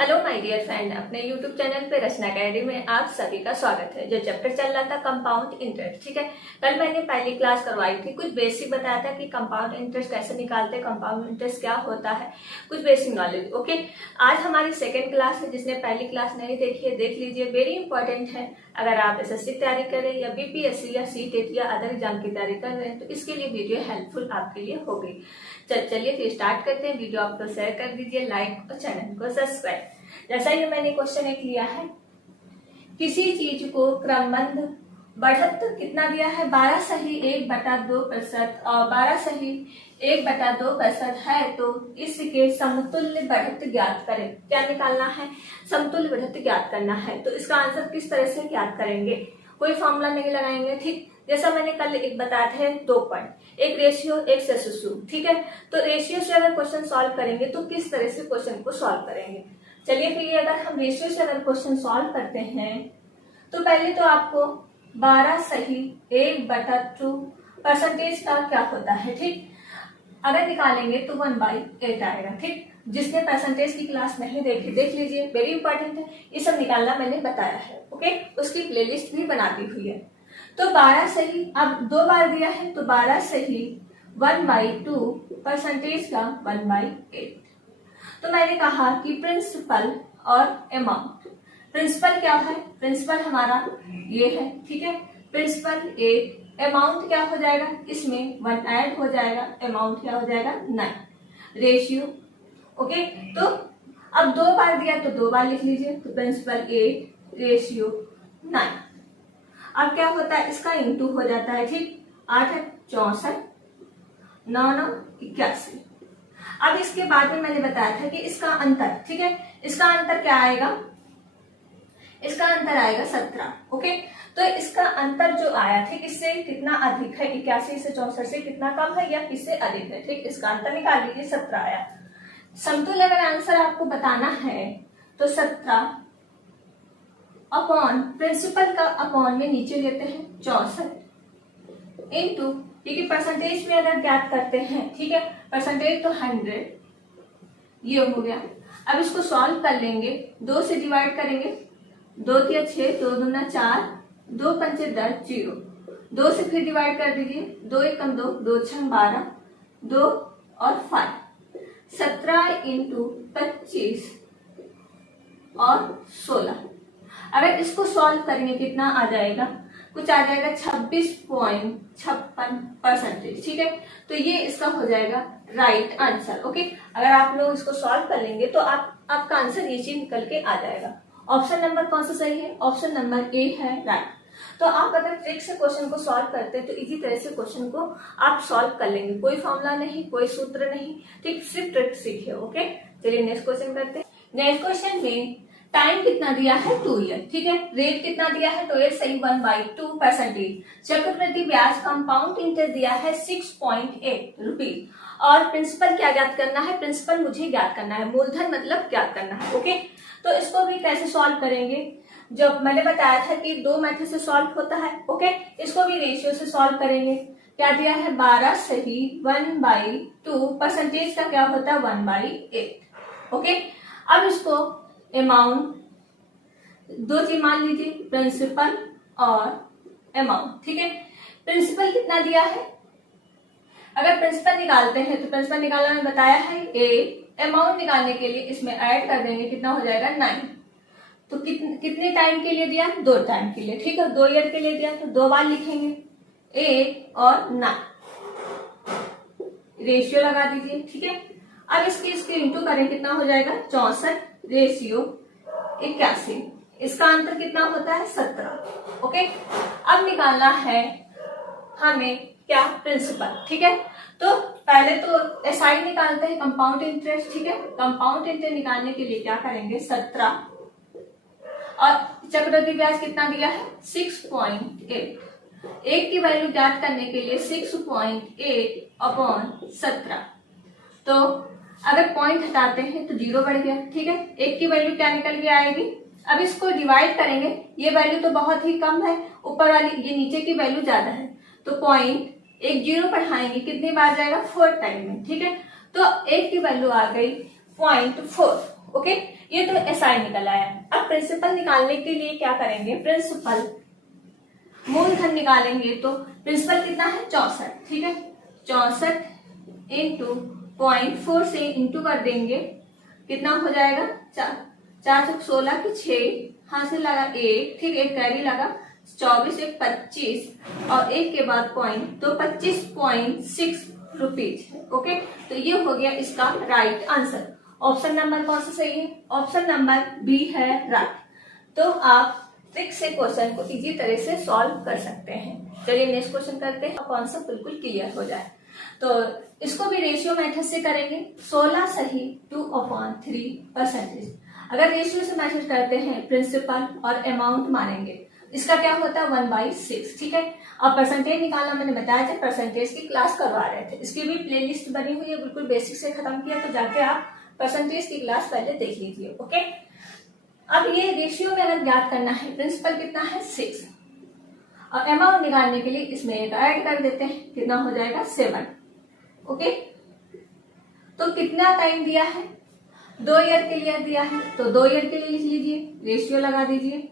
Hello my dear friend, अपने YouTube channel पे रचना academy में आप सभी का स्वागत है। जो चैप्टर चल रहा था कंपाउंड इंटरेस्ट, ठीक है। कल मैंने पहली क्लास करवाई थी, कुछ बेसिक बताया था कि कंपाउंड इंटरेस्ट कैसे निकालते हैं, कंपाउंड इंटरेस्ट क्या होता है, कुछ बेसिक नॉलेज। ओके, आज हमारी सेकेंड क्लास है। जिसने पहली क्लास नहीं देखी है देख लीजिए, वेरी इंपॉर्टेंट है। अगर आप एसएससी की तैयारी करें या बीपीएससी या सीटेट या अदर एग्जाम की तैयारी कर रहे हैं तो इसके लिए वीडियो हेल्पफुल आपके लिए होगी। चलिए फिर स्टार्ट करते हैं। वीडियो आपको शेयर कर दीजिए, लाइक और चैनल को सब्सक्राइब। जैसा कि मैंने क्वेश्चन एक लिया है, किसी चीज को क्रमबद्ध बढ़त कितना दिया है 12 सही 1/2% और 12 सही 1/2% है तो इसके समतुल्य बढ़त ज्ञात करें। क्या निकालना है? समतुल्य बढ़त ज्ञात करना है। तो इसका आंसर किस तरह से ज्ञात करेंगे? कोई फॉर्मूला नहीं लगाएंगे, ठीक। जैसा मैंने कल एक बताया था 2 पॉइंट, एक रेशियो एक सेसुसु, ठीक है। तो रेशियो से अगर क्वेश्चन सॉल्व करेंगे तो किस तरह से क्वेश्चन को सॉल्व करेंगे? चलिए फिर अगर हम रेशियो से अगर क्वेश्चन सॉल्व करते हैं तो पहले तो आपको 12 सही 1/2 परसेंटेज का क्या होता है, ठीक। अगर निकालेंगे तो 1/8 आएगा, ठीक। जिसने परसेंटेज की क्लास नहीं देखी देख लीजिए, वेरी इंपॉर्टेंट है। ये सब निकालना मैंने बताया है, ओके। उसकी प्लेलिस्ट भी बना दी हुई है। तो 12 सही, अब 2 बार दिया है तो 12 सही 1/2 परसेंटेज का 1/8। तो मैंने कहा कि प्रिंसिपल और अमाउंट, प्रिंसिपल क्या है? प्रिंसिपल हमारा ये है, ठीक है। प्रिंसिपल 8, अमाउंट क्या हो जाएगा? इसमें 1 ऐड हो जाएगा, अमाउंट क्या हो जाएगा 9। Ratio, okay. तो अब 2 बार दिया तो 2 बार लिख लीजिए, तो प्रिंसिपल 8 रेशियो 9। अब क्या होता है? इसका इंटू हो जाता है, ठीक। 8 64 9 9 81। अब इसके बाद में मैंने बताया था कि इसका अंतर, ठीक है। इसका अंतर क्या आएगा? इसका अंतर आएगा 17, ओके। तो इसका अंतर जो आया, ठीक, इससे कितना अधिक है? 81 से 64 से कितना कम है या किससे अधिक है, ठीक। इसका अंतर निकाल लीजिए, 17 आया। समतुल्य अगर आंसर आपको बताना है तो 17 अपॉन प्रिंसिपल का अपॉन में नीचे लेते हैं 64 इंटू, क्योंकि परसेंटेज में अगर ज्ञात करते हैं, ठीक है, परसेंटेज तो 100, ये हो गया। अब इसको सॉल्व कर लेंगे, 2 से डिवाइड करेंगे, 2 तिया 6, 2 दूना 4, 2 पंचे 10 0। 2 से फिर डिवाइड कर दीजिए, 2 एकम 2, 2 छह 12, 2 और 5, 17 इंटू 25 और 16। अगर इसको सॉल्व करेंगे कितना आ जाएगा? कुछ आ जाएगा 26.56 परसेंटेज, ठीक है। तो ये इसका हो जाएगा राइट आंसर, ओके। अगर आप लोग इसको सॉल्व कर लेंगे तो आपका आंसर ये चीज निकल के आ जाएगा। ऑप्शन नंबर कौन सा सही है? ऑप्शन नंबर ए है राइट। तो आप अगर ट्रिक से क्वेश्चन को सॉल्व करते हैं तो इसी तरह से क्वेश्चन को आप सॉल्व कर लेंगे। कोई फॉर्मूला नहीं, कोई सूत्र नहीं, ठीक, सिर्फ ट्रिक सीखिए, ओके। चलिए नेक्स्ट क्वेश्चन करते हैं। नेक्स्ट क्वेश्चन में टाइम कितना दिया है? 2 ईयर, ठीक है। रेट कितना दिया है? 12 सही 1/2 परसेंटेज। चक्रवृद्धि ब्याज कंपाउंड इंटरेस्ट दिया है 6.8 रुपीज। और प्रिंसिपल क्या ज्ञात करना है? प्रिंसिपल मुझे ज्ञात करना है, मूलधन मतलब ज्ञात करना है, ओके। तो इसको भी कैसे सॉल्व करेंगे? जब मैंने बताया था कि 2 मेथड से सॉल्व होता है, ओके। इसको भी रेशियो से सॉल्व करेंगे। क्या दिया है? 12 सही 1/2 परसेंटेज का क्या होता है? 1/8, ओके। अब इसको अमाउंट 2 चीज मान लीजिए, प्रिंसिपल और अमाउंट, ठीक है। प्रिंसिपल कितना दिया है? अगर प्रिंसिपल निकालते हैं तो प्रिंसिपल निकालना मैं बताया है ए, अमाउंट निकालने के लिए इसमें ऐड कर देंगे, कितना हो जाएगा 9। तो कितने टाइम के लिए दिया? 2 टाइम के लिए, ठीक है। 2 ईयर के लिए दिया तो 2 बार लिखेंगे, 1 और 9, रेशियो लगा दीजिए, ठीक है। अब इसके इंटू करें, कितना हो जाएगा 64 रेशियो 81। इसका अंतर कितना होता है? 17, ओके। अब निकालना है हमें क्या? प्रिंसिपल, ठीक है। तो पहले तो एसआई निकालते हैं, कंपाउंड इंटरेस्ट, ठीक है। कंपाउंड इंटरेस्ट निकालने के लिए क्या करेंगे? 17 और चक्रवृद्धि ब्याज कितना दिया है? 6.8। एक की वैल्यू ज्ञात करने के लिए 6.8 अपॉन 17। तो अगर पॉइंट हटाते हैं तो 0 बढ़ गया, ठीक है। एक की वैल्यू क्या निकल के आएगी? अब इसको डिवाइड करेंगे, ये वैल्यू तो बहुत ही कम है, ऊपर वाली ये नीचे की वैल्यू ज्यादा है, तो पॉइंट एक 0 बढ़ाएंगे, कितनी बार जाएगा? 4 टाइम में, ठीक है। तो एक की वैल्यू आ गई 0.4, ओके, ये तो एसआई निकल आया। अब प्रिंसिपल निकालने के लिए क्या करेंगे, प्रिंसिपल मूलधन निकालेंगे। तो प्रिंसिपल कितना है 64, ठीक है, 64 इंटू 0.4 से इंटू कर देंगे, कितना हो जाएगा 4 चौक 16 की 6, हाथ से लगा 1, ठीक, एक कैरी लगा 24 एक 25 और एक के बाद पॉइंट, तो 25.6 रुपीज। ओके, तो ये हो गया इसका राइट आंसर। ऑप्शन नंबर कौन सा सही है, ऑप्शन नंबर बी है राइट। तो आप ट्रिक से क्वेश्चन को इजी तरह से सॉल्व कर सकते हैं। चलिए नेक्स्ट क्वेश्चन करते हैं, कॉन्सेप्ट बिल्कुल क्लियर हो जाए। तो इसको भी रेशियो मेथड से करेंगे। 16 सही 2/3%। अगर रेशियो से मेथड करते हैं, प्रिंसिपल और अमाउंट मानेंगे, इसका क्या होता है 1/6, ठीक है। अब परसेंटेज निकालना मैंने बताया था, परसेंटेज की क्लास करवा रहे थे, इसकी भी प्लेलिस्ट बनी हुई है, बिल्कुल बेसिक से खत्म किया, तो जाके आप परसेंटेज की क्लास पहले देख लीजिए। ओके, अब ये रेशियो में अगर याद करना है, प्रिंसिपल कितना है 6 और अमाउंट निकालने के लिए इसमें एक ऐड कर देते हैं, कितना हो जाएगा 7। ओके, तो कितना टाइम दिया है, 2 ईयर के लिए दिया है, तो 2 ईयर के लिए लिख लीजिए, रेशियो लगा दीजिए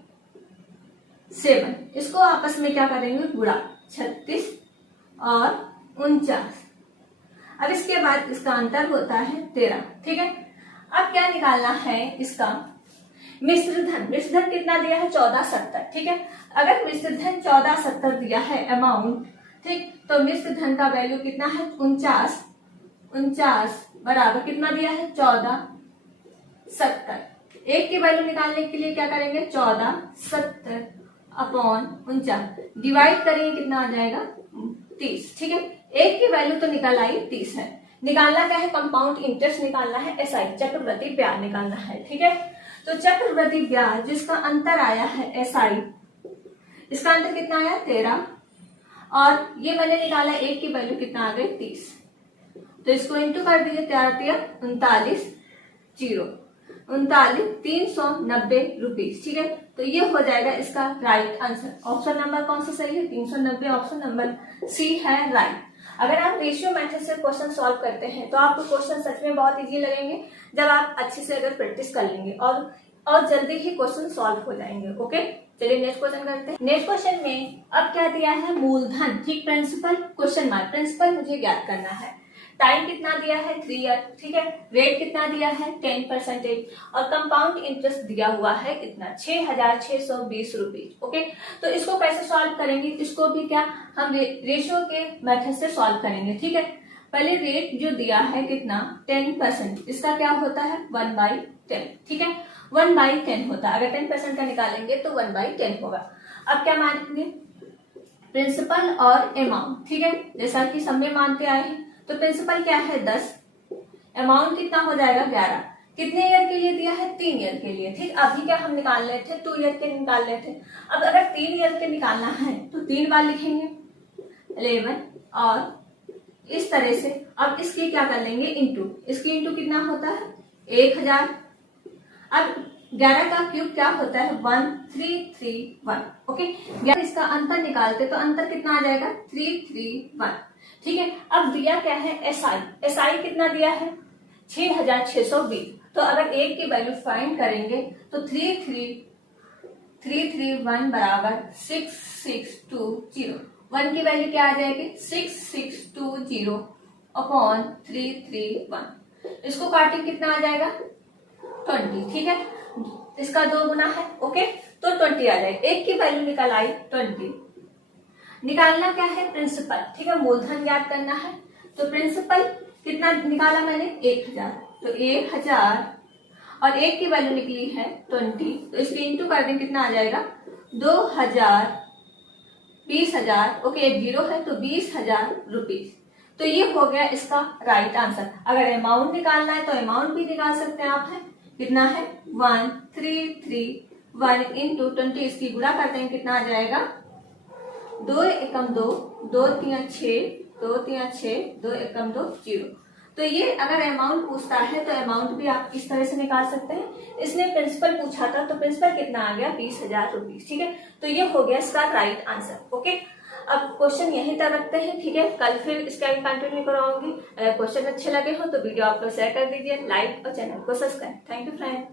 7। इसको आपस में क्या करेंगे गुणा, 36 और 49। अब इसके बाद इसका अंतर होता है 13, ठीक है। अब क्या निकालना है इसका मिश्र धन। मिश्र धन कितना दिया है 1470, ठीक है। अगर मिश्र धन 1470 दिया है अमाउंट, ठीक, तो मिश्र धन का वैल्यू कितना है 49 बराबर कितना दिया है 1470। एक की वैल्यू निकालने के लिए क्या करेंगे 1470 अपॉन 49 डिवाइड करेंगे, कितना आ जाएगा 30, ठीक है। एक की वैल्यू तो निकल आई 30 है। निकालना क्या है, कंपाउंड इंटरेस्ट निकालना है, एसआई चक्रवृद्धि ब्याज निकालना है, ठीक है। तो चक्रवृद्धि ब्याज जिसका अंतर आया है एसआई, इसका अंतर कितना आया 13 और ये मैंने निकाला एक की वैल्यू कितना आ गई 30, तो इसको इंटू कर दीजिए, 13 39 390 रुपीज, ठीक है। तो ये हो जाएगा इसका राइट आंसर। ऑप्शन नंबर कौन सा सही है 390, ऑप्शन नंबर सी है राइट। अगर आप रेशियो मेथड से क्वेश्चन सॉल्व करते हैं तो आपको क्वेश्चन सच में बहुत इजी लगेंगे, जब आप अच्छे से अगर प्रैक्टिस कर लेंगे और जल्दी ही क्वेश्चन सॉल्व हो जाएंगे। ओके, चलिए नेक्स्ट क्वेश्चन करते हैं। नेक्स्ट क्वेश्चन में अब क्या दिया है मूलधन, ठीक, प्रिंसिपल क्वेश्चन मार्क, प्रिंसिपल मुझे ज्ञात करना है। टाइम कितना दिया है 3 ईयर, ठीक है। रेट कितना दिया है 10% और कंपाउंड इंटरेस्ट दिया हुआ है कितना 6620 रुपीज। ओके, तो इसको कैसे सॉल्व करेंगे, इसको भी क्या हम रेशियो के मेथड से सॉल्व करेंगे, ठीक है। पहले रेट जो दिया है कितना 10%, इसका क्या होता है 1/10, ठीक है, 1/10 होता है। अगर 10% का निकालेंगे तो 1/10 होगा। अब क्या मानेंगे प्रिंसिपल और अमाउंट, ठीक है, जैसा कि सब में मानते आए हैं। तो प्रिंसिपल क्या है 10, अमाउंट कितना हो जाएगा 11। कितने ईयर के लिए दिया है 3 ईयर के लिए, ठीक। अभी क्या हम निकाल रहे थे 2 ईयर के निकाल रहे थे। अब अगर 3 ईयर के निकालना है तो 3 बार लिखेंगे 11 और इस तरह से। अब इसकी क्या कर लेंगे इंटू, इसकी इंटू कितना होता है 1000। अब 11 का क्यूब क्या होता है 1331। ओके, इसका अंतर निकालते तो अंतर कितना आ जाएगा 331, ठीक है। अब दिया क्या है एसआई, एसआई कितना दिया है 6620। तो अगर एक की वैल्यू फाइंड करेंगे तो 331 बराबर 6620। 1 की वैल्यू क्या आ जाएगी 6620 अपॉन 331। इसको काटें कितना आ जाएगा 20, ठीक है, इसका 2 गुना है। ओके, तो 20 आ जाएगा। एक की वैल्यू निकल आई 20। निकालना क्या है प्रिंसिपल, ठीक है, मूलधन याद करना है। तो प्रिंसिपल कितना निकाला मैंने 1000, तो 1000 और एक की वैल्यू निकली है 20, तो इसके इंटू कर दें कितना आ जाएगा 2000 20,000। ओके, एक 0 है तो 20,000 रुपीज। तो ये हो गया इसका राइट आंसर। अगर अमाउंट निकालना है तो अमाउंट भी निकाल सकते हैं आप, है कितना है 1331 इंटू 20, इसकी गुणा करते हैं कितना आ जाएगा 2 एकम 2, 2 3 6, 2 3 6, 2 एकम 2 0। तो ये अगर अमाउंट पूछता है तो अमाउंट भी आप इस तरह से निकाल सकते हैं। इसने प्रिंसिपल पूछा था तो प्रिंसिपल कितना आ गया 20,000 रुपीज, ठीक है। तो ये हो गया इसका राइट आंसर। ओके, अब क्वेश्चन यहीं तक रखते हैं, ठीक है। कल फिर इसका भी कंटिन्यू कराऊंगी। अगर क्वेश्चन अच्छे लगे हो तो वीडियो आप लोग शेयर कर दीजिए, लाइक और चैनल को सब्सक्राइब। Thank you friend.